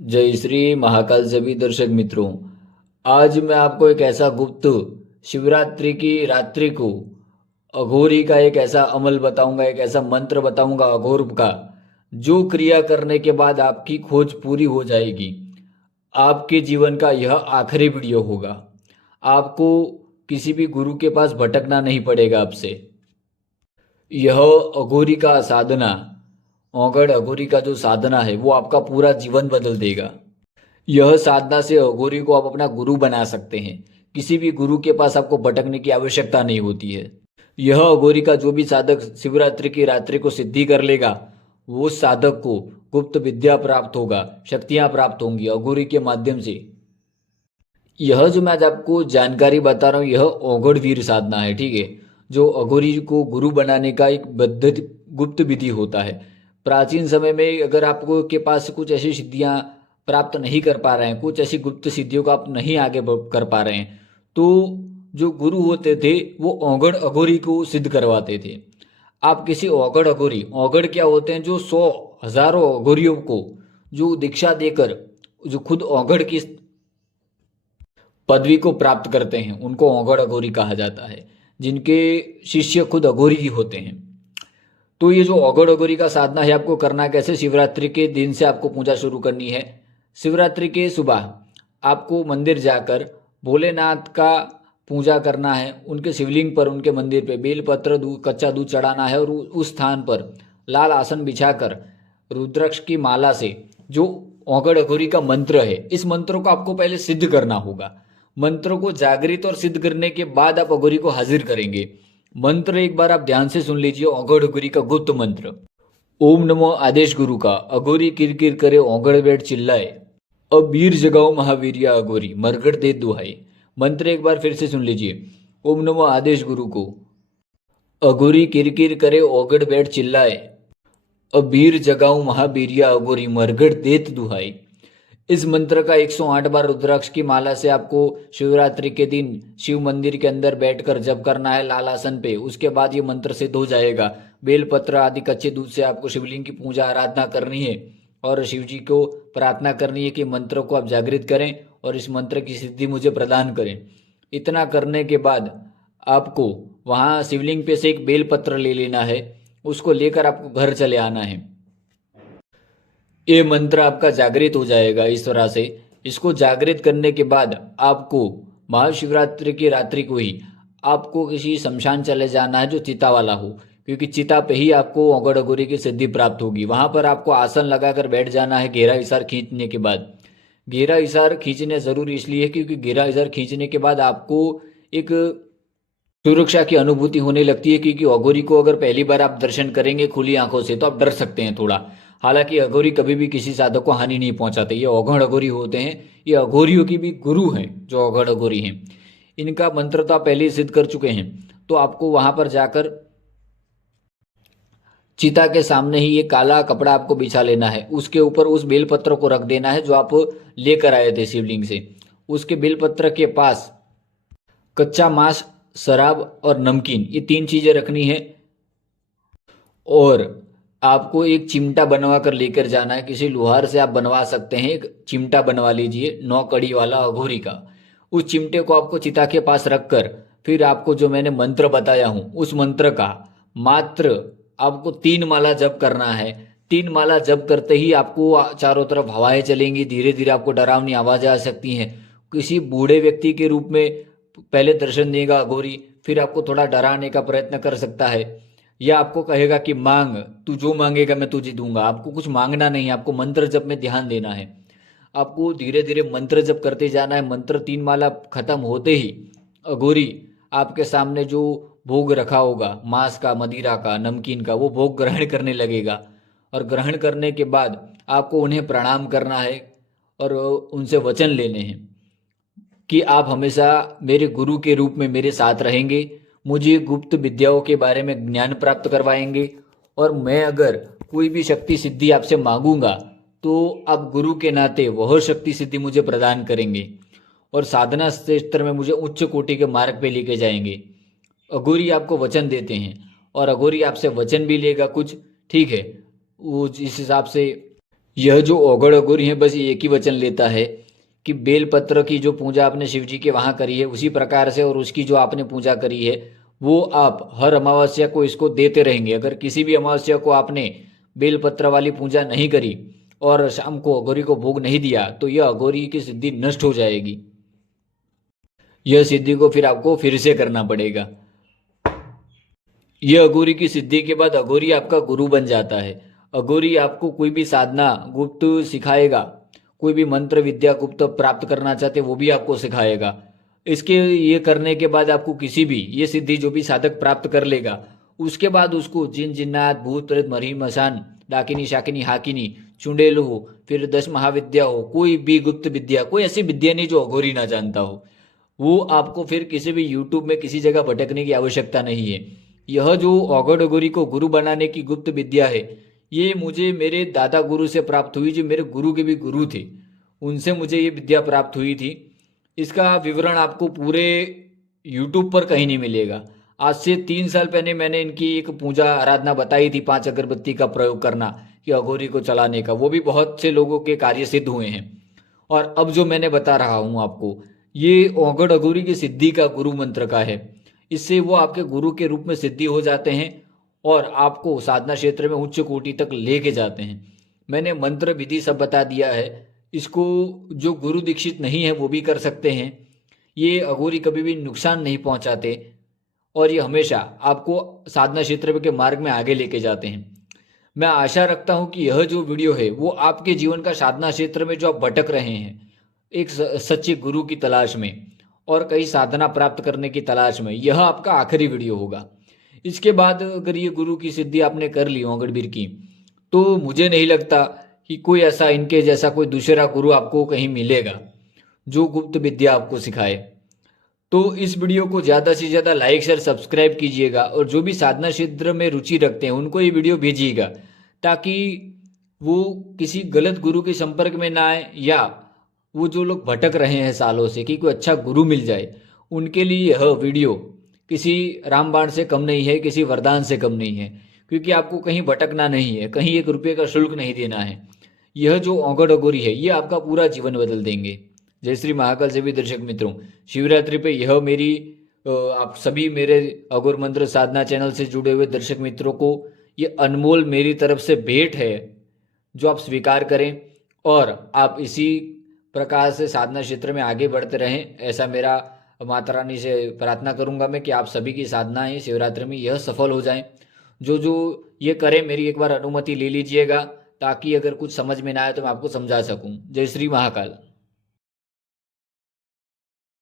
जय श्री महाकाल सभी दर्शक मित्रों। आज मैं आपको एक ऐसा गुप्त शिवरात्रि की रात्रि को अघोरी का एक ऐसा अमल बताऊंगा, एक ऐसा मंत्र बताऊंगा अघोर का, जो क्रिया करने के बाद आपकी खोज पूरी हो जाएगी। आपके जीवन का यह आखिरी वीडियो होगा। आपको किसी भी गुरु के पास भटकना नहीं पड़ेगा आपसे। यह अघोरी का साधना, औगड़ अघोरी का जो साधना है वो आपका पूरा जीवन बदल देगा। यह साधना से अघोरी को आप अपना गुरु बना सकते हैं। किसी भी गुरु के पास आपको भटकने की आवश्यकता नहीं होती है। यह अघोरी का जो भी साधक शिवरात्रि की रात्रि को सिद्धि कर लेगा, वो साधक को गुप्त विद्या प्राप्त होगा, शक्तियां प्राप्त होंगी अघोरी के माध्यम से। यह जो मैं आज आपको जानकारी बता रहा हूँ, यह औगड़ वीर साधना है, ठीक है। जो अघोरी को गुरु बनाने का एक पद्धति, गुप्त विधि होता है। प्राचीन समय में अगर आपको के पास कुछ ऐसी सिद्धियां प्राप्त नहीं कर पा रहे हैं, कुछ ऐसी गुप्त सिद्धियों को आप नहीं आगे कर पा रहे हैं, तो जो गुरु होते थे वो औगड़ अघोरी को सिद्ध करवाते थे। आप किसी औगड़ अघोरी, औगड़ क्या होते हैं, जो 100 हजारों अघोरियों को जो दीक्षा देकर जो खुद औगड़ की पदवी को प्राप्त करते हैं, उनको औगड़ अघोरी कहा जाता है, जिनके शिष्य खुद अघोरी ही होते हैं। तो ये जो औगड़ अघोरी का साधना है, आपको करना कैसे? शिवरात्रि के दिन से आपको पूजा शुरू करनी है। शिवरात्रि के सुबह आपको मंदिर जाकर भोलेनाथ का पूजा करना है। उनके शिवलिंग पर, उनके मंदिर पे बेलपत्र, दूध, कच्चा दूध चढ़ाना है और उस स्थान पर लाल आसन बिछाकर रुद्राक्ष की माला से जो औगड़ अघोरी का मंत्र है, इस मंत्र को आपको पहले सिद्ध करना होगा। मंत्र को जागृत और सिद्ध करने के बाद आप अघोरी को हाजिर करेंगे। मंत्र एक बार आप ध्यान से सुन लीजिए, औगड़ अघोरी का गुप्त मंत्र। ओम नमो आदेश गुरु का, अघोरी किरकिर करे औगड़ बेट चिल्लाए, अब वीर जगाओ महावीरिया अघोरी मरगड़ दे दुहाई। मंत्र एक बार फिर से सुन लीजिए। ओम नमो आदेश गुरु को, अघोरी किरकिर करे औगड़ बेट चिल्लाए, अब वीर जगाऊं महावीरिया अघोरी मरगड़ देत दुहाई। इस मंत्र का 108 बार रुद्राक्ष की माला से आपको शिवरात्रि के दिन शिव मंदिर के अंदर बैठकर जप करना है, लाल आसन पे। उसके बाद ये मंत्र सिद्ध हो जाएगा। बेलपत्र आदि कच्चे दूध से आपको शिवलिंग की पूजा आराधना करनी है और शिव जी को प्रार्थना करनी है कि मंत्र को आप जागृत करें और इस मंत्र की सिद्धि मुझे प्रदान करें। इतना करने के बाद आपको वहाँ शिवलिंग पे से एक बेलपत्र ले लेना है, उसको लेकर आपको घर चले आना है। ये मंत्र आपका जागृत हो जाएगा इस तरह से। इसको जागृत करने के बाद आपको महाशिवरात्रि की रात्रि को ही आपको किसी शमशान चले जाना है जो चिता वाला हो, क्योंकि चिता पे ही आपको औगड़ अघोरी की सिद्धि प्राप्त होगी। वहां पर आपको आसन लगाकर बैठ जाना है घेरा इसार खींचने के बाद। घेरा इसार खींचने जरूरी इसलिए क्योंकि घेरा इसार खींचने के बाद आपको एक सुरक्षा की अनुभूति होने लगती है, क्योंकि अघोरी को अगर पहली बार आप दर्शन करेंगे खुली आंखों से तो आप डर सकते हैं थोड़ा। हालांकि अघोरी कभी भी किसी साधक को हानि नहीं पहुंचाते। ये औगड़ अघोरी होते हैं, ये अघोरियों की भी गुरु हैं जो औगड़ अघोरी हैं। इनका मंत्र तो आप पहले ही सिद्ध कर चुके हैं। तो आपको वहां पर जाकर चिता के सामने ही ये काला कपड़ा आपको बिछा लेना है। उसके ऊपर उस बेलपत्र को रख देना है जो आप लेकर आए थे शिवलिंग से। उसके बेलपत्र के पास कच्चा मांस, शराब और नमकीन, ये 3 चीजें रखनी है। और आपको एक चिमटा बनवा कर लेकर जाना है। किसी लोहार से आप बनवा सकते हैं, एक चिमटा बनवा लीजिए 9 कड़ी वाला अघोरी का। उस चिमटे को आपको चिता के पास रखकर फिर आपको जो मैंने मंत्र बताया हूं, उस मंत्र का मात्र आपको 3 माला जप करना है। 3 माला जप करते ही आपको चारों तरफ हवाएं चलेंगी, धीरे धीरे आपको डरावनी आवाजें आ सकती हैं। किसी बूढ़े व्यक्ति के रूप में पहले दर्शन देगा अघोरी, फिर आपको थोड़ा डराने का प्रयत्न कर सकता है, या आपको कहेगा कि मांग, तू जो मांगेगा मैं तुझे दूंगा। आपको कुछ मांगना नहीं है, आपको मंत्र जप में ध्यान देना है। आपको धीरे धीरे मंत्र जप करते जाना है। मंत्र 3 माला खत्म होते ही अघोरी आपके सामने जो भोग रखा होगा, मांस का, मदिरा का, नमकीन का, वो भोग ग्रहण करने लगेगा। और ग्रहण करने के बाद आपको उन्हें प्रणाम करना है और उनसे वचन लेने हैं कि आप हमेशा मेरे गुरु के रूप में मेरे साथ रहेंगे, मुझे गुप्त विद्याओं के बारे में ज्ञान प्राप्त करवाएंगे, और मैं अगर कोई भी शक्ति सिद्धि आपसे मांगूंगा तो आप गुरु के नाते वह शक्ति सिद्धि मुझे प्रदान करेंगे और साधना क्षेत्र में मुझे उच्च कोटि के मार्ग पे लेके जाएंगे। अघोरी आपको वचन देते हैं और अघोरी आपसे वचन भी लेगा कुछ, ठीक है। वो जिस हिसाब से यह जो औगड़ अघोरी है बस ये एक ही वचन लेता है कि बेलपत्र की जो पूजा आपने शिव जी के वहाँ करी है उसी प्रकार से और उसकी जो आपने पूजा करी है वो आप हर अमावस्या को इसको देते रहेंगे। अगर किसी भी अमावस्या को आपने बेलपत्र वाली पूजा नहीं करी और शाम को अघोरी को भोग नहीं दिया तो यह अघोरी की सिद्धि नष्ट हो जाएगी। यह सिद्धि को फिर आपको फिर से करना पड़ेगा। यह अघोरी की सिद्धि के बाद अघोरी आपका गुरु बन जाता है। अघोरी आपको कोई भी साधना गुप्त सिखाएगा, कोई भी मंत्र विद्या गुप्त प्राप्त करना चाहते वो भी आपको सिखाएगा। इसके ये करने के बाद आपको किसी भी ये सिद्धि जो भी साधक प्राप्त कर लेगा उसके बाद उसको जिन जिन्नात भूत प्रेत मरी मसान डाकिनी शाकिनी हाकिनी चुड़ैल हो फिर 10 महाविद्या हो, कोई भी गुप्त विद्या, कोई ऐसी विद्या नहीं जो अघोरी ना जानता हो, वो आपको फिर किसी भी यूट्यूब में किसी जगह भटकने की आवश्यकता नहीं है। यह जो औगड़ अघोरी को गुरु बनाने की गुप्त विद्या है ये मुझे मेरे दादा गुरु से प्राप्त हुई, जो मेरे गुरु के भी गुरु थे उनसे मुझे ये विद्या प्राप्त हुई थी। इसका विवरण आपको पूरे यूट्यूब पर कहीं नहीं मिलेगा। आज से 3 साल पहले मैंने इनकी एक पूजा आराधना बताई थी, 5 अगरबत्ती का प्रयोग करना कि अघोरी को चलाने का, वो भी बहुत से लोगों के कार्य सिद्ध हुए हैं। और अब जो मैंने बता रहा हूँ आपको ये औगड़ अघोरी की सिद्धि का गुरु मंत्र का है। इससे वो आपके गुरु के रूप में सिद्धि हो जाते हैं और आपको साधना क्षेत्र में उच्च कोटि तक लेके जाते हैं। मैंने मंत्र विधि सब बता दिया है। इसको जो गुरु दीक्षित नहीं है वो भी कर सकते हैं। ये अघोरी कभी भी नुकसान नहीं पहुंचाते और ये हमेशा आपको साधना क्षेत्र के मार्ग में आगे लेके जाते हैं। मैं आशा रखता हूं कि यह जो वीडियो है वो आपके जीवन का साधना क्षेत्र में जो आप भटक रहे हैं एक सच्चे गुरु की तलाश में और कई साधना प्राप्त करने की तलाश में, यह आपका आखिरी वीडियो होगा। इसके बाद अगर ये गुरु की सिद्धि आपने कर ली औगड़बीर की तो मुझे नहीं लगता कि कोई ऐसा इनके जैसा कोई दूसरा गुरु आपको कहीं मिलेगा जो गुप्त विद्या आपको सिखाए। तो इस वीडियो को ज़्यादा से ज़्यादा लाइक शेयर सब्सक्राइब कीजिएगा और जो भी साधना क्षेत्र में रुचि रखते हैं उनको ये वीडियो भेजिएगा ताकि वो किसी गलत गुरु के संपर्क में ना आए या वो जो लोग भटक रहे हैं सालों से कि कोई अच्छा गुरु मिल जाए, उनके लिए यह वीडियो किसी रामबाण से कम नहीं है, किसी वरदान से कम नहीं है, क्योंकि आपको कहीं भटकना नहीं है, कहीं 1 रुपये का शुल्क नहीं देना है। यह जो औगड़ अघोरी है ये आपका पूरा जीवन बदल देंगे। जय श्री महाकाल सभी दर्शक मित्रों, शिवरात्रि पे यह मेरी आप सभी मेरे अघोर मंत्र साधना चैनल से जुड़े हुए दर्शक मित्रों को ये अनमोल मेरी तरफ से भेंट है जो आप स्वीकार करें और आप इसी प्रकार से साधना क्षेत्र में आगे बढ़ते रहें। ऐसा मेरा माता रानी से प्रार्थना करूंगा मैं कि आप सभी की साधनाएं शिवरात्रि में यह सफल हो जाएं। जो जो ये करें मेरी एक बार अनुमति ले लीजिएगा ताकि अगर कुछ समझ में ना आए तो मैं आपको समझा सकूं। जय श्री महाकाल।